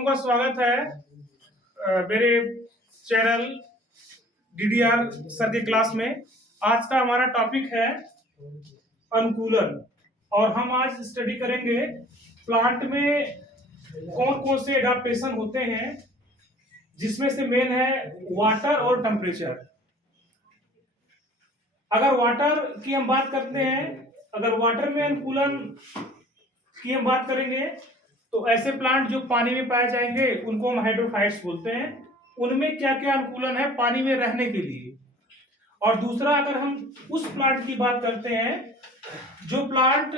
लोगों का स्वागत है मेरे चैनल डीडीआर सर की क्लास में। आज का हमारा टॉपिक है अनुकूलन और हम आज स्टडी करेंगे प्लांट में कौन कौन से एडाप्टेशन होते हैं, जिसमें से मेन है वाटर और टेम्परेचर। अगर वाटर की हम बात करते हैं, अगर वाटर में अनुकूलन की हम बात करेंगे तो ऐसे प्लांट जो पानी में पाए जाएंगे उनको हम हाइड्रोफाइट्स बोलते हैं। उनमें क्या क्या अनुकूलन है पानी में रहने के लिए। और दूसरा, अगर हम उस प्लांट की बात करते हैं जो प्लांट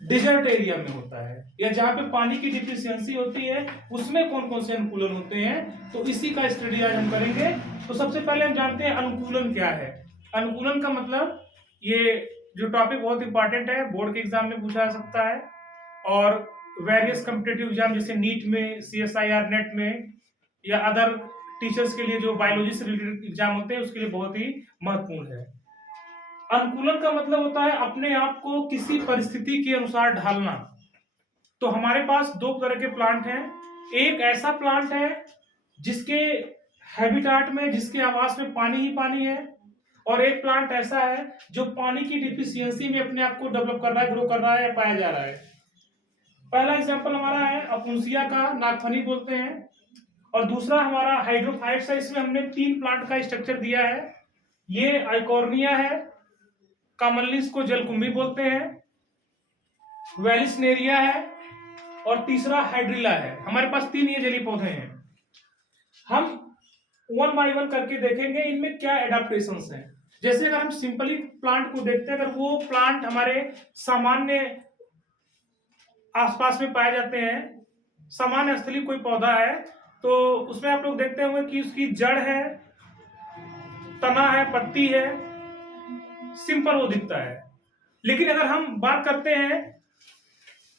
डिजर्ट एरिया में होता है या जहां पे पानी की डिफिशियंसी होती है, उसमें कौन कौन से अनुकूलन होते हैं, तो इसी का स्टडी आज हम करेंगे। तो सबसे पहले हम जानते हैं अनुकूलन क्या है। अनुकूलन का मतलब, ये जो टॉपिक बहुत इंपॉर्टेंट है, बोर्ड के एग्जाम में पूछा जा सकता है और वेरियस कॉम्पिटिटिव एग्जाम जैसे नीट में, CSIR नेट में या अदर टीचर्स के लिए जो बायोलॉजी से रिलेटेड एग्जाम होते हैं उसके लिए बहुत ही महत्वपूर्ण है। अनुकूलन का मतलब होता है अपने आप को किसी परिस्थिति के अनुसार ढालना। तो हमारे पास दो तरह के प्लांट हैं। एक ऐसा प्लांट है जिसके हैबिटाट में, जिसके आवास में पानी ही पानी है, और एक प्लांट ऐसा है जो पानी की डिफिशियंसी में अपने आप को डेवलप कर रहा है, ग्रो कर रहा है या पाया जा रहा है। पहला एग्जांपल हमारा है अपुन्सिया का, नागफनी बोलते हैं, और दूसरा हमारा हाइड्रोफाइट्स है। इसमें हमने तीन प्लांट का स्ट्रक्चर दिया है। ये आइकोर्निया है, कॉमनली इसको जलकुंभी बोलते हैं, वेलिसनेरिया है और तीसरा हाइड्रिला है। हमारे पास तीन ये जली पौधे हैं। हम वन बाय वन करके देखेंगे इनमें क्या एडाप्टेशंस हैं। जैसे अगर हम सिंपली प्लांट को देखते हैं, अगर वो प्लांट हमारे सामान्य आसपास में पाए जाते हैं, सामान्य स्थलीय कोई पौधा है, तो उसमें आप लोग देखते होंगे कि उसकी जड़ है, तना है, पत्ती है, सिंपल वो दिखता है। लेकिन अगर हम बात करते हैं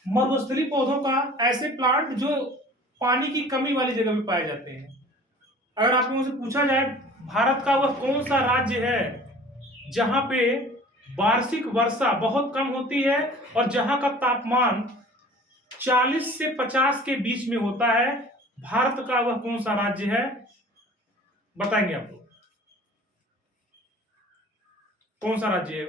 मरुस्थलीय पौधों का, ऐसे प्लांट जो पानी की कमी वाली जगह में पाए जाते हैं। अगर आप लोगों से पूछा जाए भारत का वह कौन सा राज्य है जहां पे वार्षिक वर्षा बहुत कम होती है और जहां का तापमान 40 से 50 के बीच में होता है, भारत का वह कौन सा राज्य है, बताएंगे आप लोग कौन सा राज्य है?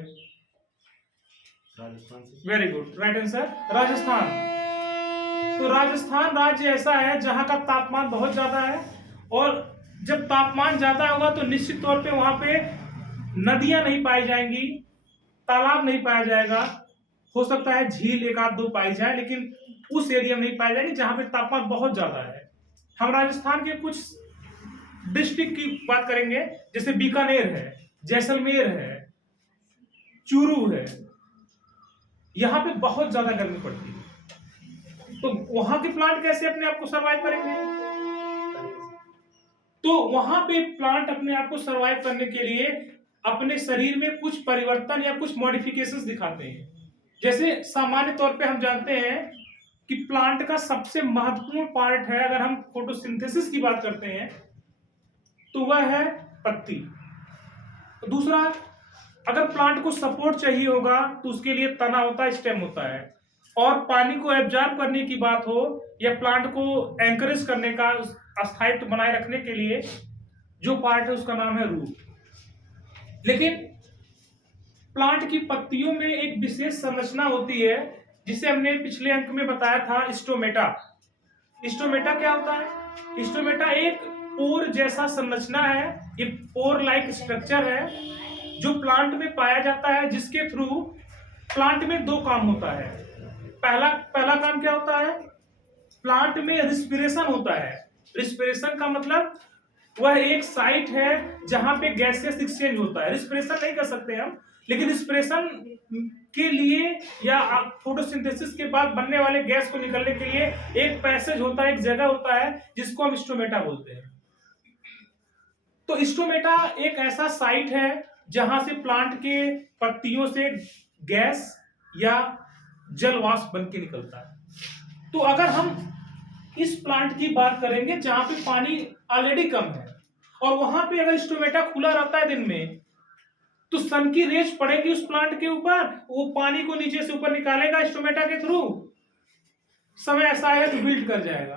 राजस्थान से। Very good, right answer, Rajasthan. तो राजस्थान राज्य ऐसा है जहां का तापमान बहुत ज्यादा है, और जब तापमान ज्यादा होगा तो निश्चित तौर पे वहां पे नदियां नहीं पाई जाएंगी, तालाब नहीं पाया जाएगा। हो सकता है झील एक आध दो पाई जाए, लेकिन उस एरिया में नहीं पाई जाएगी जहां पे तापमान बहुत ज्यादा है। हम राजस्थान के कुछ डिस्ट्रिक्ट की बात करेंगे, जैसे बीकानेर है, जैसलमेर है, चूरू है, यहां पे बहुत ज्यादा गर्मी पड़ती है। तो वहां के प्लांट कैसे अपने आप को सरवाइव करेंगे? तो वहां पे प्लांट अपने आप को सरवाइव करने के लिए अपने शरीर में कुछ परिवर्तन या कुछ मॉडिफिकेशंस दिखाते हैं। जैसे सामान्य तौर पे हम जानते हैं कि प्लांट का सबसे महत्वपूर्ण पार्ट है, अगर हम फोटोसिंथेसिस की बात करते हैं तो वह है पत्ती। दूसरा, अगर प्लांट को सपोर्ट चाहिए होगा तो उसके लिए तना होता है, स्टेम होता है। और पानी को एब्जॉर्ब करने की बात हो या प्लांट को एंकरेज करने का, स्थायित्व बनाए रखने के लिए जो पार्ट है उसका नाम है रूट। लेकिन प्लांट की पत्तियों में एक विशेष संरचना होती है जिसे हमने पिछले अंक में बताया था, स्टोमेटा। स्टोमेटा क्या होता है? स्टोमेटा एक पोर जैसा संरचना है, ये पोर लाइक स्ट्रक्चर है जो प्लांट में पाया जाता है, जिसके थ्रू प्लांट में दो काम होता है। पहला काम क्या होता है? प्लांट में रिस्पिरेशन होता है। रिस्पिरेशन का मतलब वह एक साइट है जहां पे गैसेस एक्सचेंज होता है। रिस्पिरेशन नहीं कर सकते हम, लेकिन रिस्पिरेशन के लिए या फोटोसिंथेसिस के बाद बनने वाले गैस को निकलने के लिए एक पैसेज होता है, एक जगह होता है जिसको हम स्टोमेटा बोलते हैं। तो स्टोमेटा एक ऐसा साइट है जहां से प्लांट के पत्तियों से गैस या जल वाष्प बन के निकलता है। तो अगर हम इस प्लांट की बात करेंगे जहां पे पानी ऑलरेडी कम है, और वहां पे अगर स्टोमेटा खुला रहता है दिन में, तो सन की रेज पड़ेगी उस प्लांट के ऊपर, वो पानी को नीचे से ऊपर निकालेगा स्टोमेटा के थ्रू। समय ऐसा है तो बिल्ड कर जाएगा।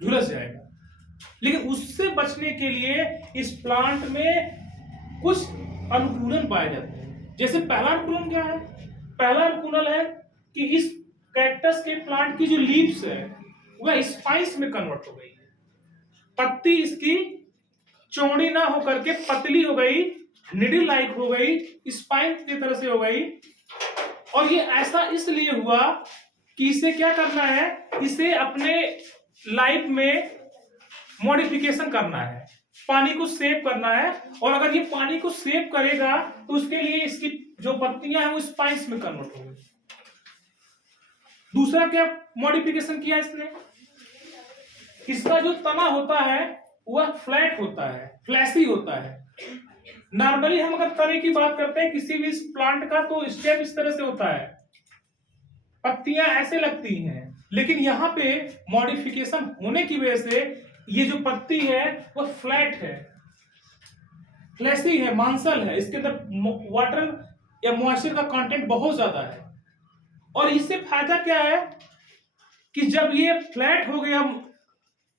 झुलस जाएगा। लेकिन उससे बचने के लिए इस प्लांट में कुछ अनुकूलन पाए जाते हैं। जैसे पहला अनुकूलन क्या है? पहला अनुकूलन है कि इस कैक्टस के प्लांट की जो लीव्स है वह स्पाइस में कन्वर्ट हो गई है। पत्ती इसकी चौड़ी ना होकर के पतली हो गई, निडल लाइक हो गई, स्पाइन की तरह से हो गई। और ये ऐसा इसलिए हुआ कि इसे क्या करना है, इसे अपने लाइफ में मॉडिफिकेशन करना है, पानी को सेव करना है। और अगर ये पानी को सेव करेगा तो उसके लिए इसकी जो पत्तियां हैं वो स्पाइस में कन्वर्ट हो गई। दूसरा क्या मॉडिफिकेशन किया इसने, इसका जो तना होता है वह फ्लैट होता है, फ्लैसी होता है। नॉर्मली हम अगर तने की बात करते हैं किसी भी प्लांट का तो स्टेम इस तरह से होता है, पत्तियां ऐसे लगती हैं। लेकिन यहाँ पे मॉडिफिकेशन होने की वजह से ये जो पत्ती है वो फ्लैट है, फ्लैसी है, मांसल है, इसके अंदर वाटर या मॉइस्चर का कंटेंट बहुत ज्यादा है। और इससे फायदा क्या है कि जब ये फ्लैट हो गया,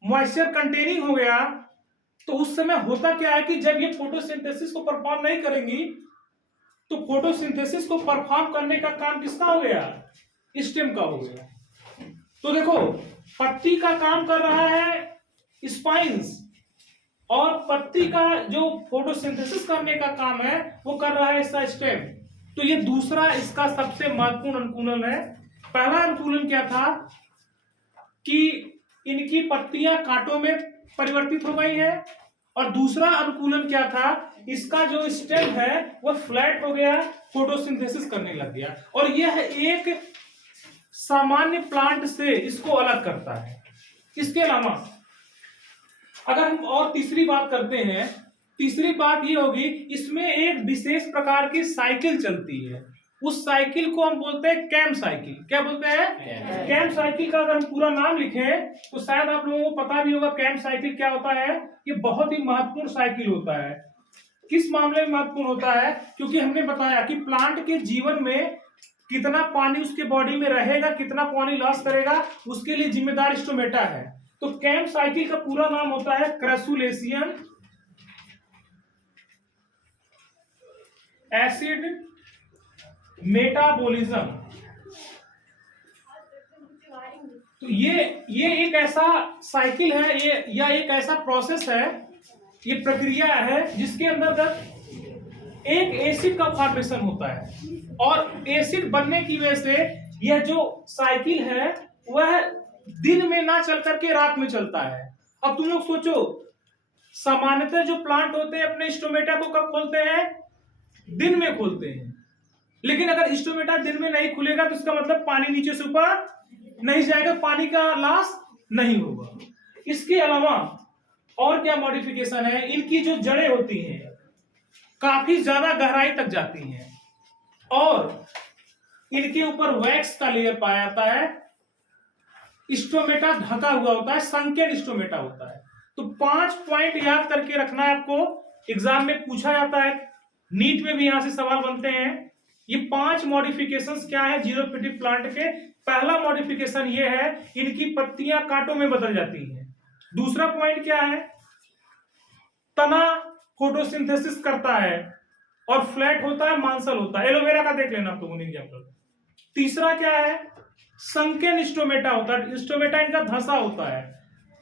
मॉइस्चर कंटेनिंग हो गया, तो उस समय होता क्या है कि जब ये फोटोसिंथेसिस को परफॉर्म नहीं करेंगी तो फोटोसिंथेसिस को परफॉर्म करने का काम किसका हो गया, स्टेम का हो गया। तो देखो पत्ती का काम कर रहा है स्पाइंस, और पत्ती का जो फोटोसिंथेसिस करने का काम है वो कर रहा है इसका स्टेम। तो ये दूसरा इसका सबसे महत्वपूर्ण अनुकूलन है। पहला अनुकूलन क्या था कि इनकी पत्तियां कांटों में परिवर्तित हो गई है, और दूसरा अनुकूलन क्या था, इसका जो स्टेम है वो फ्लैट हो गया, फोटोसिंथेसिस करने लग गया। और यह एक सामान्य प्लांट से इसको अलग करता है। इसके अलावा अगर हम और तीसरी बात करते हैं, तीसरी बात ये होगी, इसमें एक विशेष प्रकार की साइकिल चलती है। उस साइकिल को हम बोलते हैं कैम साइकिल। क्या बोलते हैं? कैम साइकिल का अगर हम पूरा नाम लिखें तो शायद आप लोगों को पता भी होगा कैम साइकिल क्या होता है। ये बहुत ही महत्वपूर्ण साइकिल होता है। किस मामले में महत्वपूर्ण होता है? क्योंकि हमने बताया कि प्लांट के जीवन में कितना पानी उसके बॉडी में रहेगा, कितना पानी लॉस करेगा, उसके लिए जिम्मेदार स्टोमेटा है। तो कैम साइकिल का पूरा नाम होता है क्रैसुलेशियन एसिड मेटाबॉलिज्म। तो ये एक ऐसा साइकिल है, ये या एक ऐसा प्रोसेस है, ये प्रक्रिया है जिसके अंतर्गत एक एसिड का फॉर्मेशन होता है, और एसिड बनने की वजह से यह जो साइकिल है वह दिन में ना चल करके रात में चलता है। अब तुम लोग सोचो, सामान्यतः जो प्लांट होते हैं अपने स्टोमेटा को कब खोलते हैं? दिन में खोलते हैं। लेकिन अगर स्टोमेटा दिन में नहीं खुलेगा तो इसका मतलब पानी नीचे से ऊपर नहीं जाएगा, पानी का लॉस नहीं होगा। इसके अलावा और क्या मॉडिफिकेशन है, इनकी जो जड़ें होती हैं काफी ज्यादा गहराई तक जाती हैं, और इनके ऊपर वैक्स का लेयर पाया जाता है। स्टोमेटा ढका हुआ होता है, संकेन स्टोमेटा होता है। तो 5 पॉइंट याद करके रखना है आपको, एग्जाम में पूछा जाता है, नीट में भी यहां से सवाल बनते हैं। ये 5 मॉडिफिकेशंस क्या है जीरोफिटिक प्लांट के? पहला मॉडिफिकेशन ये है, इनकी पत्तियां कांटों में बदल जाती हैं। दूसरा पॉइंट क्या है, तना फोटोसिंथेसिस करता है और फ्लैट होता है, मांसल होता है। एलोवेरा का देख लेना आप लोगों ने एग्जांपल। तीसरा क्या है, संकेन स्टोमेटा होता है, स्टोमेटा इनका धंसा होता है।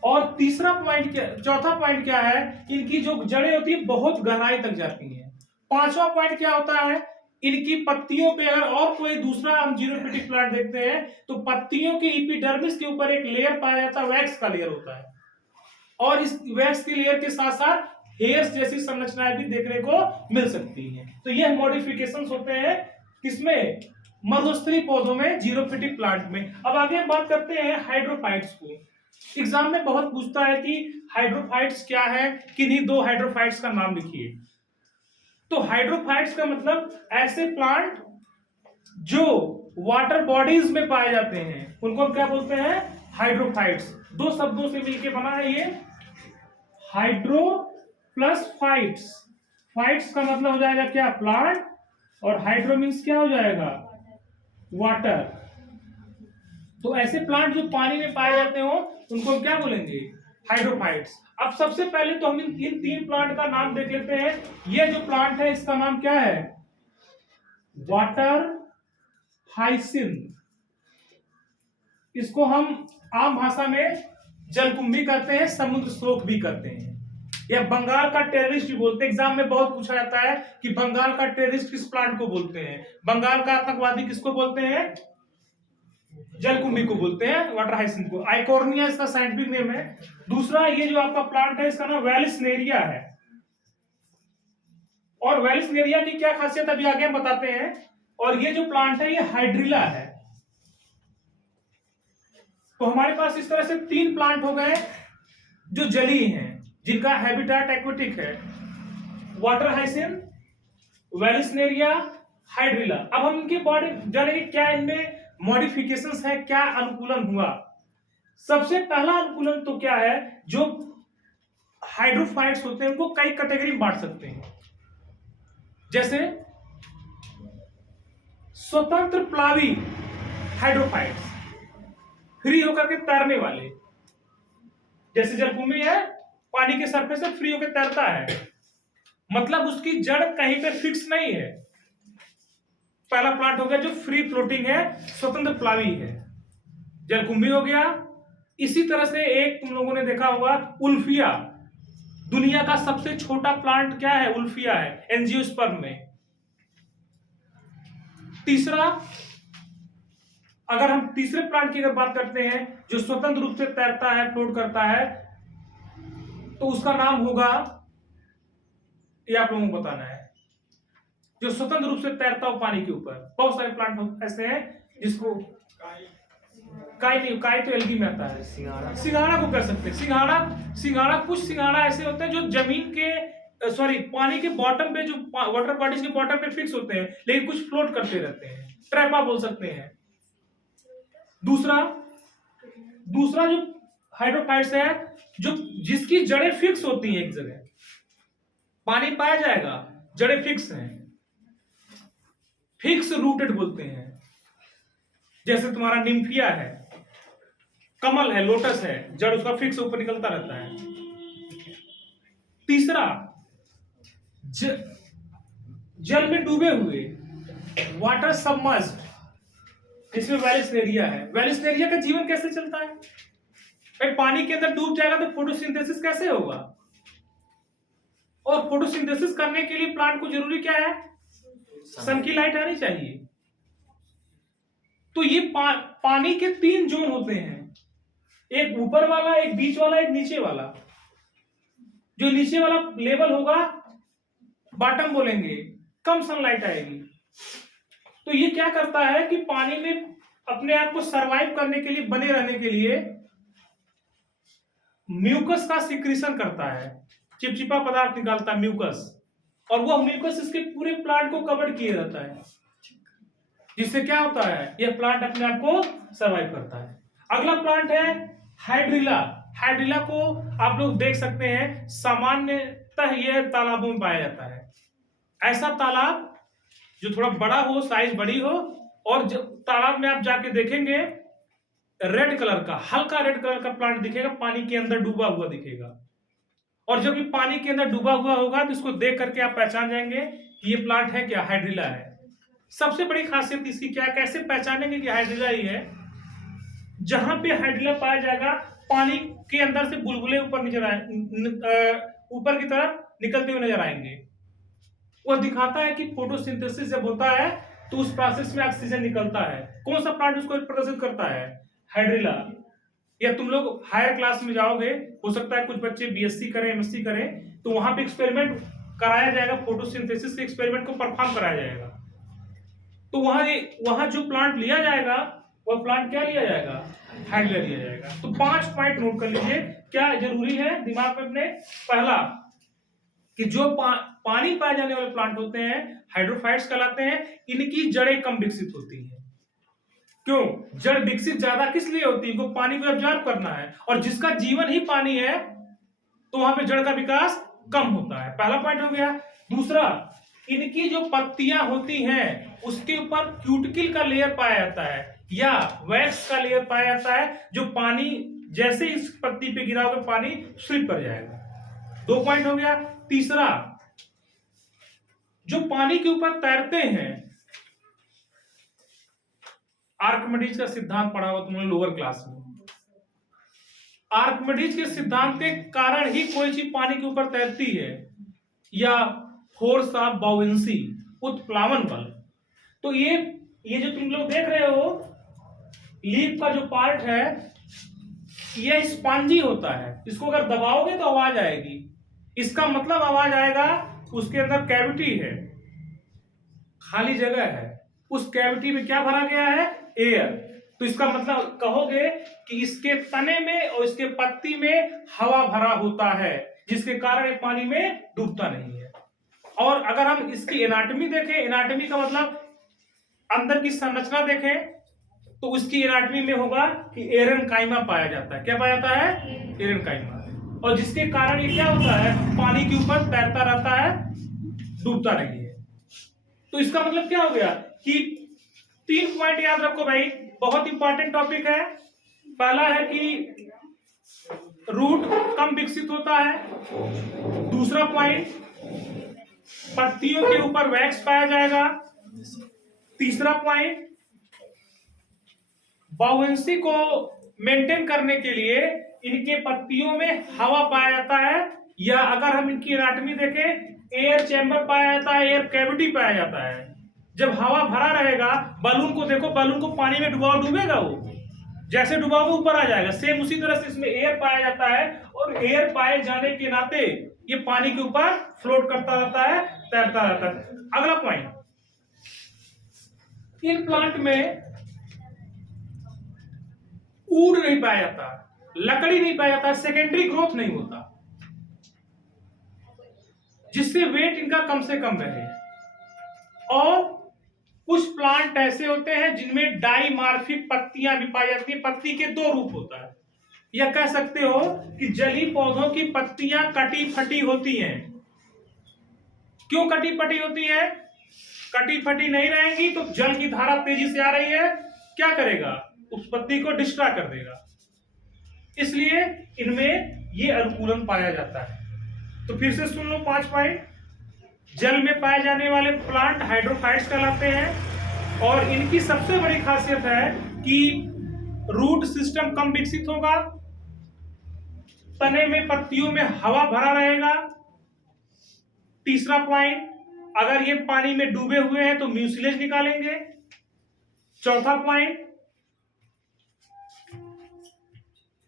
और तीसरा पॉइंट क्या, चौथा पॉइंट क्या है, इनकी जो जड़ें होती है बहुत गहराई तक जाती हैं। पांचवा पॉइंट क्या होता है, इनकी पत्तियों पे अगर और कोई दूसरा हम जीरोफिटिक प्लांट देखते हैं तो पत्तियों के एपिडर्मिस के ऊपर एक लेयर पाया जाता है, वैक्स का लेयर होता है, और इस वैक्स के लेयर के साथ साथ हेयर्स जैसी संरचनाएं भी देखने को मिल सकती हैं। तो यह मॉडिफिकेशंस होते हैं किसमें? मरुस्थलीय पौधों में, जीरोफिटिक प्लांट में। अब आगे हम बात करते हैं हाइड्रोफाइट्स को। एग्जाम में बहुत पूछता है कि हाइड्रोफाइट्स क्या है, किन्हीं 2 हाइड्रोफाइट्स का नाम लिखिए। तो हाइड्रोफाइट्स का मतलब ऐसे प्लांट जो वाटर बॉडीज में पाए जाते हैं उनको हम क्या बोलते हैं? हाइड्रोफाइट्स। 2 शब्दों से मिलकर बना है ये, हाइड्रो प्लस फाइट्स। फाइट्स का मतलब हो जाएगा क्या? प्लांट, और हाइड्रो मीन्स क्या हो जाएगा? वाटर। तो ऐसे प्लांट जो पानी में पाए जाते हो उनको हम क्या बोलेंगे? हाइड्रोफाइट्स। अब सबसे पहले तो हम इन तीन प्लांट का नाम देख लेते हैं। ये जो प्लांट है इसका नाम क्या है? Water hyacinth. इसको हम आम भाषा में जलकुंभी कहते हैं, समुद्र शोक भी कहते हैं, या बंगाल का टेररिस्ट भी बोलते हैं। एग्जाम में बहुत पूछा जाता है कि बंगाल का टेररिस्ट किस प्लांट को बोलते हैं, बंगाल का आतंकवादी किसको बोलते हैं? जलकुंभी को बोलते हैं, वाटर हाइसिंथ को। आइकोर्निया इसका साइंटिफिक नेम है। दूसरा, ये जो आपका प्लांट है इसका नाम वेलिस्नेरिया है। और वेलिस्नेरिया की क्या खासियत अभी आगे हम बताते हैं। और ये जो प्लांट है ये हाइड्रिला है। तो हमारे पास इस तरह से तीन प्लांट हो गए जो जलीय हैं, जिनका हैबिटेट एक्वेटिक है। Water hyacinth, Vallisneria, hydrilla. अब हम इनके बॉडी जानेंगे क्या इनमें मॉडिफिकेशंस है, क्या अनुकूलन हुआ। सबसे पहला अनुकूलन तो क्या है, जो हाइड्रोफाइट्स होते हैं उनको कई कैटेगरी में बांट सकते हैं। जैसे स्वतंत्र प्लावी हाइड्रोफाइट्स, फ्री होकर के तैरने वाले, जैसे जलकुंभी है पानी के सरफेस से फ्री होकर तैरता है, मतलब उसकी जड़ कहीं पे फिक्स नहीं है। पहला प्लांट हो गया जो फ्री फ्लोटिंग है, स्वतंत्र प्लावी है, जलकुंभी हो गया। इसी तरह से एक तुम लोगों ने देखा होगा उल्फिया। दुनिया का सबसे छोटा प्लांट क्या है? उल्फिया है, एंजियोस्पर्म में। तीसरा, अगर हम तीसरे प्लांट की अगर बात करते हैं जो स्वतंत्र रूप से तैरता है, फ्लोट करता है, तो उसका नाम होगा, ये आप लोगों को बताना है, जो स्वतंत्र रूप से तैरता हो पानी के ऊपर। बहुत सारे प्लांट ऐसे हैं जिसको काई नहीं, काई तो एल्गी में आता है। सिंघाड़ा को कह सकते हैं। सिंघाड़ा कुछ सिंघाड़ा ऐसे होते हैं जो जमीन के पानी के बॉटम पे, जो वाटर बॉडीज के बॉटम पे फिक्स होते हैं, लेकिन कुछ फ्लोट करते रहते हैं, ट्रैपा बोल सकते हैं। दूसरा जो हाइड्रोफाइट्स है, जो जिसकी जड़ें फिक्स होती हैं एक जगह, पानी पाया जाएगा, जड़ें फिक्स हैं, फिक्स रूटेड बोलते हैं। जैसे तुम्हारा निम्फिया है, कमल है, लोटस है, जड़ उसका फिक्स ऊपर निकलता रहता है। तीसरा, जल में डूबे हुए, वाटर सबमर्ज्ड, इसमें वेलिस्नेरिया है। वेलिस्नेरिया का जीवन कैसे चलता है? भाई पानी के अंदर डूब जाएगा तो फोटोसिंथेसिस कैसे होगा? और फोटोसिंथेसिस करने के लिए प्लांट को जरूरी क्या है? सन की लाइट आनी चाहिए। तो ये पानी के तीन जोन होते हैं, एक ऊपर वाला, एक बीच वाला, एक नीचे वाला। जो नीचे वाला लेवल होगा, बॉटम बोलेंगे, कम सनलाइट आएगी। तो ये क्या करता है कि पानी में अपने आप को सरवाइव करने के लिए, बने रहने के लिए म्यूकस का सिक्रीशन करता है, चिपचिपा पदार्थ निकालता है, म्यूकस। और वो म्यूकस इसके पूरे प्लांट को कवर किए रहता है, जिससे क्या होता है, यह प्लांट अपने आप को सरवाइव करता है। अगला प्लांट है हाइड्रिला। हाइड्रिला को आप लोग देख सकते हैं, सामान्यतः यह तालाबों में पाया जाता है। ऐसा तालाब जो थोड़ा बड़ा हो, साइज बड़ी हो, और जब तालाब में आप जाके देखेंगे रेड कलर का, हल्का रेड कलर का प्लांट दिखेगा, पानी के अंदर डूबा हुआ दिखेगा। और जब ये पानी के अंदर डूबा हुआ होगा तो इसको देख करके आप पहचान जाएंगे कि ये प्लांट है क्या, हाइड्रिला है। सबसे बड़ी खासियत इसकी क्या, कैसे पहचानेंगे कि हाइड्रिला ही है? जहां पे हाइड्रिला पाया जाएगा, पानी के अंदर से बुलबुले ऊपर ऊपर की तरफ निकलते हुए नजर आएंगे। वह दिखाता है कि फोटोसिंथेसिस जब होता है तो उस प्रोसेस में ऑक्सीजन निकलता है। कौन सा प्लांट उसको प्रदर्शित करता है? हाइड्रिला। या तुम लोग हायर क्लास में जाओगे, हो सकता है कुछ बच्चे बीएससी करें, एमएससी करें, तो वहां पे एक्सपेरिमेंट कराया जाएगा, फोटोसिंथेसिस के एक्सपेरिमेंट को परफॉर्म कराया जाएगा। तो वहां जो प्लांट लिया जाएगा, वह प्लांट क्या लिया जाएगा? हाइड्रिला लिया जाएगा। तो 5 पॉइंट नोट कर लीजिए, क्या जरूरी है दिमाग में अपने। पहला, कि जो पानी पाए जाने वाले प्लांट होते हैं हाइड्रोफाइट्स कहलाते हैं। इनकी जड़ें कम विकसित होती हैं। क्यों? जड़ विकसित ज्यादा किस लिए होती है? इनको पानी को एब्जॉर्ब करना है, और जिसका जीवन ही पानी है तो वहां पे जड़ का विकास कम होता है। पहला पॉइंट हो गया। दूसरा, इनकी जो पत्तियां होती हैं उसके ऊपर क्यूटिकल का लेयर पाया जाता है। या वैक्स का लेयर पाया जाता है, जो पानी जैसे इस पत्ती पे गिराओगे पानी स्लिप कर जाएगा। 2 पॉइंट हो गया। तीसरा, जो पानी के ऊपर तैरते हैं, आर्किमिडीज का सिद्धांत पढ़ा हुआ तुमने लोअर क्लास में। आर्किमिडीज के सिद्धांत के कारण ही कोई चीज पानी के ऊपर तैरती है, या फोर्स ऑफ बाउंसी, उत्प्लावन बल। तो ये जो तुम लोग देख रहे हो, लीफ का जो पार्ट है ये स्पंजी होता है, इसको अगर दबाओगे तो आवाज आएगी। इसका मतलब आवाज आएगा, उसके अंदर कैविटी है, खाली जगह है, उस कैविटी में क्या भरा गया है? एयर। तो इसका मतलब कहोगे कि इसके तने में और इसके पत्ती में हवा भरा होता है, जिसके कारण ये पानी में डूबता नहीं है। और अगर हम इसकी एनाटॉमी देखें, एनाटॉमी का मतलब अंदर की संरचना देखें, तो उसकी एनाटॉमी में होगा कि एरेनकाइमा पाया जाता है। क्या पाया जाता है? एरेनकाइमा। और जिसके कारण ये क्या होता है? पानी के ऊपर तैरता रहता है, डूबता नहीं है। तो इसका मतलब क्या हो गया कि 3 पॉइंट याद रखो भाई, बहुत इंपॉर्टेंट टॉपिक है। पहला है कि रूट कम विकसित होता है। दूसरा पॉइंट, पत्तियों के ऊपर वैक्स पाया जाएगा। तीसरा पॉइंट, बाउंसी को मेंटेन करने के लिए इनके पत्तियों में हवा पाया जाता है, या अगर हम इनकी एनाटॉमी देखें, एयर चैम्बर पाया जाता है, एयर कैविटी पाया जाता है। जब हवा भरा रहेगा, बलून को देखो, बलून को पानी में डुबाओ, डूबेगा वो, जैसे डुबाओगे ऊपर आ जाएगा। सेम उसी तरह से इसमें एयर पाया जाता है, और एयर पाए जाने के नाते ये पानी के ऊपर फ्लोट करता रहता है, तैरता रहता है। अगला पॉइंट, इन प्लांट में वुड नहीं पाया जाता, लकड़ी नहीं पाया जाता, सेकेंडरी ग्रोथ नहीं होता, जिससे वेट इनका कम से कम रहे। और कुछ प्लांट ऐसे होते हैं जिनमें डाइमार्फिक पत्तियां भी पाई जाती है। पत्ती के 2 रूप होता है, या कह सकते हो कि जली पौधों की पत्तियां कटी फटी होती हैं। क्यों कटी फटी होती है? कटी फटी नहीं रहेंगी तो जल की धारा तेजी से आ रही है, क्या करेगा? उस पत्ती को डिस्ट्रॉय कर देगा। इसलिए इनमें ये अनुकूलन पाया जाता है। तो फिर से सुन लो 5 पॉइंट। जल में पाए जाने वाले प्लांट हाइड्रोफाइट्स कहलाते हैं, और इनकी सबसे बड़ी खासियत है कि रूट सिस्टम कम विकसित होगा, तने में पत्तियों में हवा भरा रहेगा। तीसरा पॉइंट, अगर ये पानी में डूबे हुए हैं तो म्यूसिलेज निकालेंगे। चौथा पॉइंट,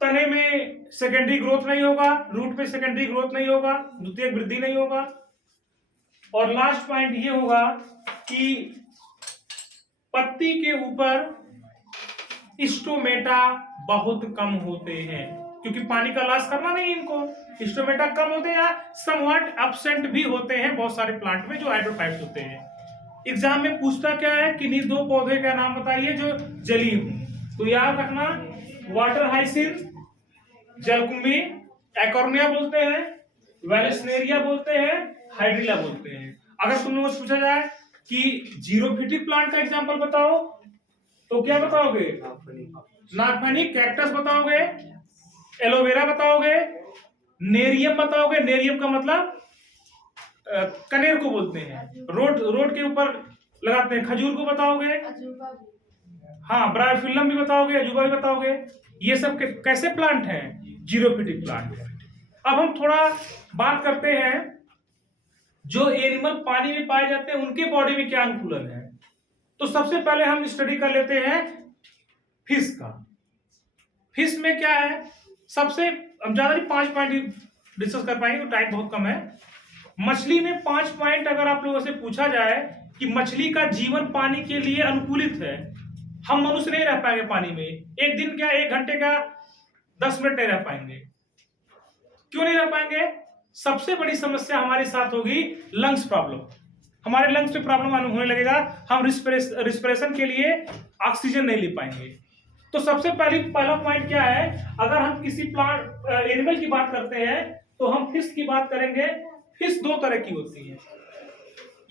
तने में सेकेंडरी ग्रोथ नहीं होगा, रूट पे सेकेंडरी ग्रोथ नहीं होगा, द्वितीयक वृद्धि नहीं होगा। और लास्ट पॉइंट ये होगा कि पत्ती के ऊपर स्टोमेटा बहुत कम होते हैं, क्योंकि पानी का लॉस करना नहीं इनको, स्टोमेटा कम होते हैं, समवट एब्सेंट भी होते हैं बहुत सारे प्लांट में जो हाइड्रोफाइट्स होते हैं। एग्जाम में पूछता क्या है, किन्हीं 2 पौधे का नाम बताइए जो जली हो। तो याद रखना, वाटर हाइसिंथ, जलकुंभी, एकॉर्निया बोलते हैं, वेलेस्नेरिया बोलते हैं, हाइड्रिला बोलते हैं। अगर तुम लोगों से पूछा जाए कि जीरोफिटिक प्लांट का एग्जांपल बताओ, तो क्या बताओगे? नागफनी, कैक्टस बताओगे, एलोवेरा बताओगे, नेरियम बताओगे। नेरियम का मतलब कनेर को बोलते हैं, रोड के ऊपर लगाते हैं। खजूर को बताओगे, हाँ, ब्रायोफिल्लम भी बताओगे, अजूबा भी बताओगे। ये सब कैसे प्लांट हैं? जीरोफिटिक प्लांट है। अब हम थोड़ा बात करते हैं जो एनिमल पानी में पाए जाते हैं उनके बॉडी में क्या अनुकूलन है। तो सबसे पहले हम स्टडी कर लेते हैं फिश का। फिश में क्या है? सबसे हम ज्यादा नहीं 5 पॉइंट डिस्कस कर पाएंगे, तो टाइम बहुत कम है। मछली में 5 पॉइंट अगर आप लोगों से पूछा जाए कि मछली का जीवन पानी के लिए अनुकूलित है, हम मनुष्य नहीं रह पाएंगे पानी में, एक दिन क्या, 1 घंटे का, 10 मिनट नहीं रह पाएंगे। क्यों नहीं रह पाएंगे? सबसे बड़ी समस्या हमारे साथ होगी लंग्स प्रॉब्लम। हमारे लंग्स में प्रॉब्लम होने लगेगा, हम रिस्पिरेशन के लिए ऑक्सीजन नहीं ले पाएंगे। तो सबसे पहला पॉइंट क्या है, अगर हम किसी प्लांट एनिमल की बात करते हैं तो हम फिश की बात करेंगे। फिश 2 तरह की होती है।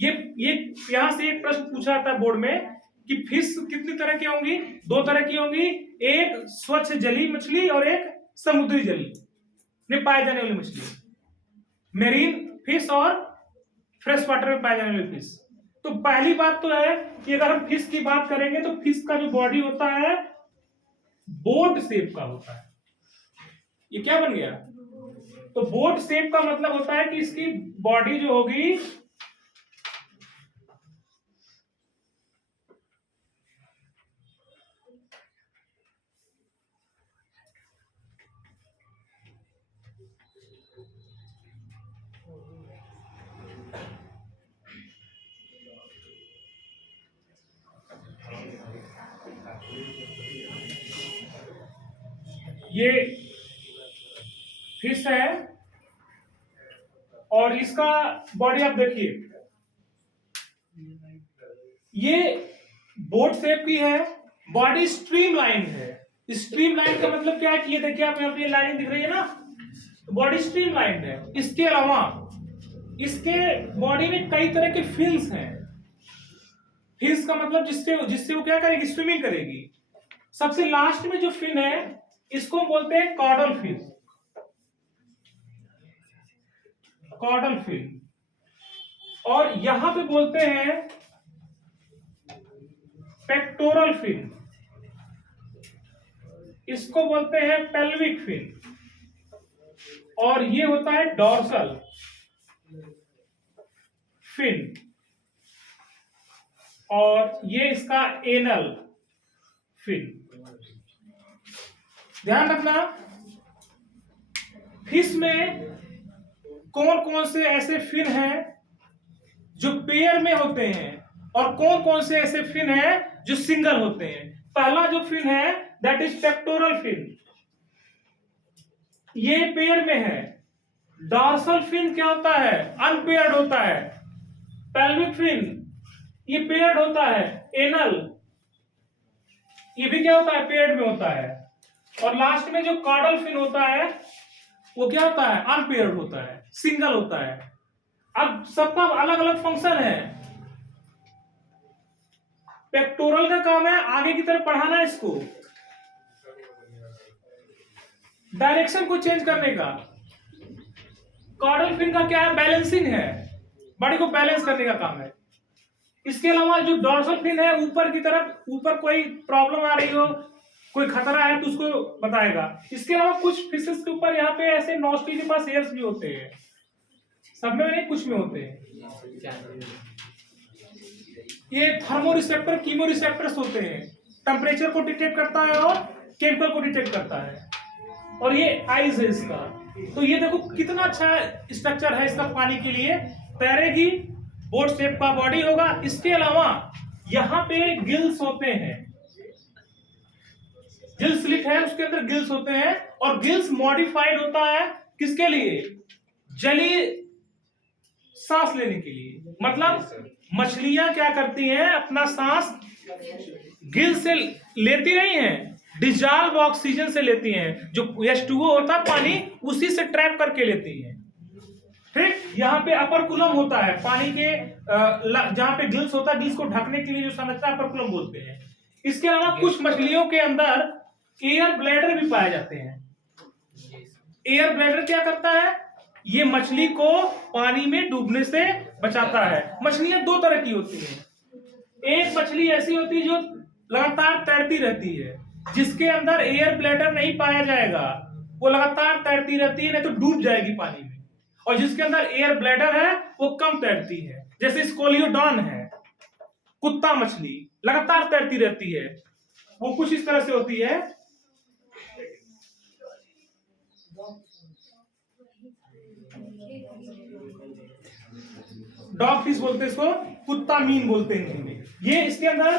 ये यहां से एक प्रश्न पूछा जाता है बोर्ड में कि फिश कितनी तरह की होंगी, दो तरह की होंगी, एक स्वच्छ जलीय मछली और एक समुद्री जली में पाए जाने वाली मछली, मेरीन फिश और फ्रेश वाटर में पाए जाने वाली फिश। तो पहली बात तो है कि अगर हम फिश की बात करेंगे तो फिश का जो बॉडी होता है बोट शेप का होता है। ये क्या बन गया, तो बोट शेप का मतलब होता है कि इसकी बॉडी जो होगी ये फिश है और इसका बॉडी आप देखिए, ये बोट शेप की है, बॉडी स्ट्रीमलाइन है। स्ट्रीमलाइन का मतलब क्या है कि ये देखिए आप यहाँ पे लाइन दिख रही है ना, बॉडी स्ट्रीमलाइन है। इसके अलावा इसके बॉडी में कई तरह के फिन्स हैं। फिन्स का मतलब जिससे वो क्या करेगी, स्विमिंग करेगी। सबसे लास्ट में जो फिन है इसको बोलते हैं कॉर्डल फिन, कॉर्डल फिन। और यहां पे बोलते हैं पेक्टोरल फिन, इसको बोलते हैं पेल्विक फिन, और ये होता है डॉर्सल फिन, और ये इसका एनल फिन। ध्यान रखना, फिश में कौन कौन से ऐसे फिन हैं जो पेयर में होते हैं और कौन कौन से ऐसे फिन हैं जो सिंगल होते हैं। पहला जो फिन है दैट इज पेक्टोरल फिन, ये पेयर में है। डॉर्सल फिन क्या होता है, अनपेयर्ड होता है। पेल्विक फिन ये पेयर्ड होता है। एनल ये भी क्या होता है, पेयर्ड में होता है। और लास्ट में जो कॉर्डल फिन होता है वो क्या होता है, अनपेयर्ड होता है, सिंगल होता है। अब सबका अलग अलग फंक्शन है। पेक्टोरल का काम है आगे की तरफ बढ़ाना, इसको डायरेक्शन को चेंज करने का। कॉर्डल फिन का क्या है, बैलेंसिंग है, बॉडी को बैलेंस करने का काम है। इसके अलावा जो डॉर्सल फिन है ऊपर की तरफ, ऊपर कोई प्रॉब्लम आ रही हो, कोई खतरा है तो उसको बताएगा। इसके अलावा कुछ फिशेस के ऊपर यहाँ पे ऐसे नॉस्ट्रिल के पास एयर्स भी होते हैं, सब में नहीं, कुछ में होते हैं। ये थर्मो रिसेप्टर, कीमो रिसेप्टर्स होते हैं, टेम्परेचर को डिटेक्ट करता है और केमिकल को डिटेक्ट करता है। और ये आइज है इसका। तो ये देखो कितना अच्छा स्ट्रक्चर है इसका, पानी के लिए तैरेगी, बोट शेप का बॉडी होगा। इसके अलावा यहाँ पे गिल्स होते हैं, गिल स्लिट है उसके अंदर गिल्स होते हैं, और गिल्स मॉडिफाइड होता है किसके लिए, जलीय सांस लेने के लिए। मतलब मछलियां क्या करती हैं, अपना सांस गिल से लेती नहीं है, डिजॉल्व ऑक्सीजन से लेती हैं। जो H2O होता है पानी, उसी से ट्रैप करके लेती हैं। ठीक, यहाँ पे अपरकुलम होता है पानी के, जहां पे गिल्स होता है, गिल्स को ढकने के लिए जो संरचना अपरकुलम बोलते हैं। इसके अलावा कुछ मछलियों के अंदर एयर ब्लैडर भी पाए जाते हैं। एयर ब्लैडर क्या करता है, ये मछली को पानी में डूबने से बचाता है। मछलियां दो तरह की होती हैं। एक मछली ऐसी होती है जो लगातार तैरती रहती है, जिसके अंदर एयर ब्लैडर नहीं पाया जाएगा, वो लगातार तैरती रहती है, नहीं तो डूब जाएगी पानी में। और जिसके अंदर एयर ब्लैडर है वो कम तैरती है, जैसे स्कोलियोडॉन है, कुत्ता मछली लगातार तैरती रहती है, वो कुछ इस तरह से होती है। डॉग फिश बोलते हैं इसको, कुत्ता मीन बोलते हैं हिंदी में। ये इसके अंदर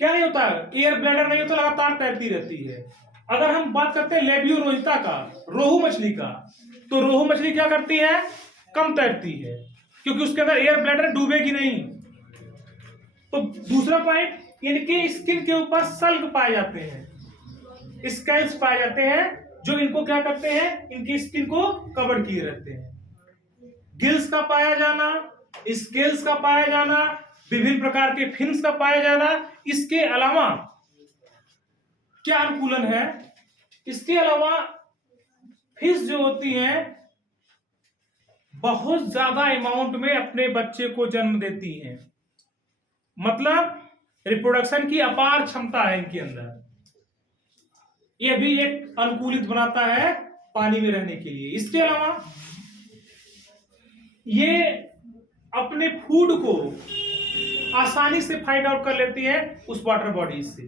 क्या नहीं होता, एयर ब्लैडर नहीं होता, लगातार तैरती रहती है। अगर हम बात करते हैं लेबियो रोहिता का, रोहू मछली का, तो रोहू मछली क्या करती है, कम तैरती है, क्योंकि उसके अंदर एयर ब्लैडर डूबेगी नहीं। तो दूसरा पॉइंट, इनके स्किन के ऊपर सल्क पाए जाते हैं, स्केल्स पाए जाते हैं, जो इनको क्या करते हैं, इनकी स्किन को कवर किए रहते हैं। गिल्स का पाया जाना, स्केल्स का पाया जाना, विभिन्न प्रकार के फिन्स का पाया जाना। इसके अलावा क्या अनुकूलन है, इसके अलावा फिश जो होती हैं बहुत ज्यादा अमाउंट में अपने बच्चे को जन्म देती हैं, मतलब रिप्रोडक्शन की अपार क्षमता है इनके अंदर। यह भी एक अनुकूलित बनाता है पानी में रहने के लिए। इसके अलावा ये अपने फूड को आसानी से फाइंड आउट कर लेती है उस वाटर बॉडीज से।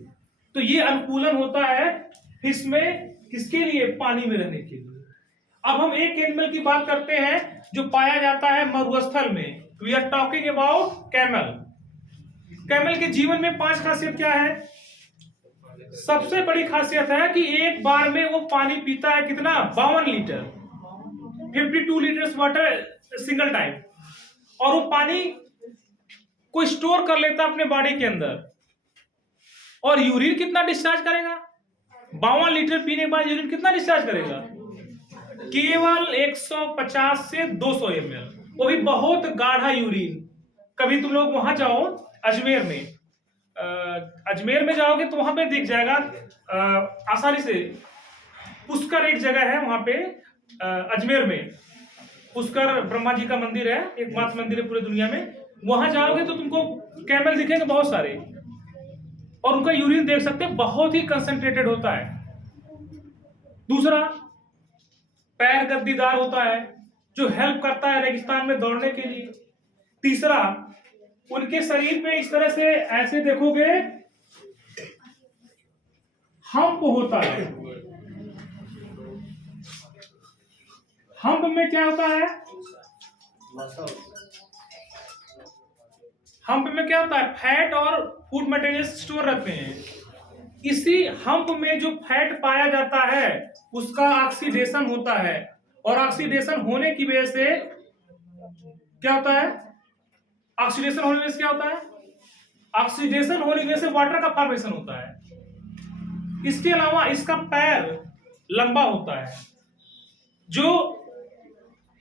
तो ये अनुकूलन होता है फिश में, किसके लिए, पानी में रहने के लिए। अब हम एक एनिमल की बात करते हैं जो पाया जाता है मरुस्थल में। We are talking about camel. Camel के जीवन में 5 खासियत क्या है? सबसे बड़ी खासियत है कि एक बार में वो पानी पीता है कितना, 52 litre, 52 litres water single time. और वो पानी को स्टोर कर लेता अपने बॉडी के अंदर। और यूरिन कितना डिस्चार्ज करेगा? 52 लीटर पीने के बाद यूरिन कितना डिस्चार्ज करेगा? केवल 150 से 200 ml, वो भी बहुत गाढ़ा यूरिन। कभी तुम लोग वहां जाओ अजमेर में, अजमेर में जाओगे तो वहां पे दिख जाएगा आसानी से। पुष्कर एक जगह है वहां पे अजमेर में, पुष्कर ब्रह्मा जी का मंदिर है, एकमात्र मंदिर है पूरी दुनिया में। वहां जाओगे तो तुमको कैमल दिखेंगे बहुत सारे, और उनका यूरिन देख सकते हैं, बहुत ही कंसंट्रेटेड होता है। दूसरा, पैर गद्दीदार होता है जो हेल्प करता है रेगिस्तान में दौड़ने के लिए। तीसरा, उनके शरीर पे इस तरह से ऐसे देखोगे हम्प होता है। हम्प में क्या होता है? हम्प में क्या होता है? फैट और फूड मटेरियल स्टोर रहते हैं। इसी हम्प में जो फैट पाया जाता है उसका ऑक्सीडेशन होता है, और ऑक्सीडेशन होने की वजह से क्या होता है? ऑक्सीडेशन होने की वजह से क्या होता है? ऑक्सीडेशन होने की वजह से वाटर का फॉर्मेशन होता है। इसके अलावा इसका पैर लंबा होता है जो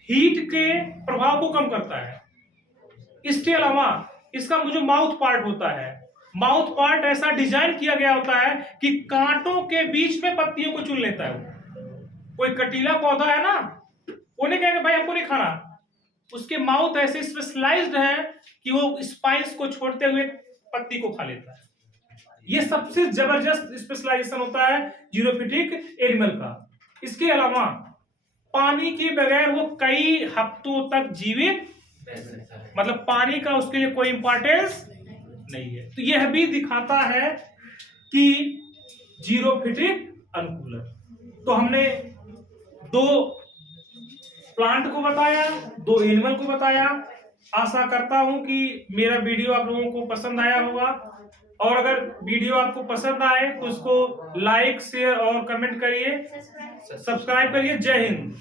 हीट के प्रभाव को कम करता है। इसके अलावा इसका जो माउथ पार्ट होता है, माउथ पार्ट ऐसा डिजाइन किया गया होता है कि कांटों के बीच में पत्तियों को चुन लेता है। कोई कटीला पौधा है ना, वो नहीं कहेगा भाई हमको नहीं खाना, उसके माउथ ऐसे स्पेशलाइज्ड है कि वो स्पाइस को छोड़ते हुए पत्ती को खा लेता है। ये सबसे जबरदस्त स्पेशलाइजेशन होता है जीरोफिटिक एनिमल का। इसके अलावा पानी के बगैर वो कई हफ्तों तक जीवित, मतलब पानी का उसके लिए कोई इंपॉर्टेंस नहीं है। तो यह भी दिखाता है कि जीरोफिटिक अनुकूलन। तो हमने 2 प्लांट को बताया, 2 एनिमल को बताया। आशा करता हूं कि मेरा वीडियो आप लोगों को पसंद आया होगा, और अगर वीडियो आपको पसंद आए तो उसको लाइक, शेयर और कमेंट करिए, सब्सक्राइब करिए। जय हिंद।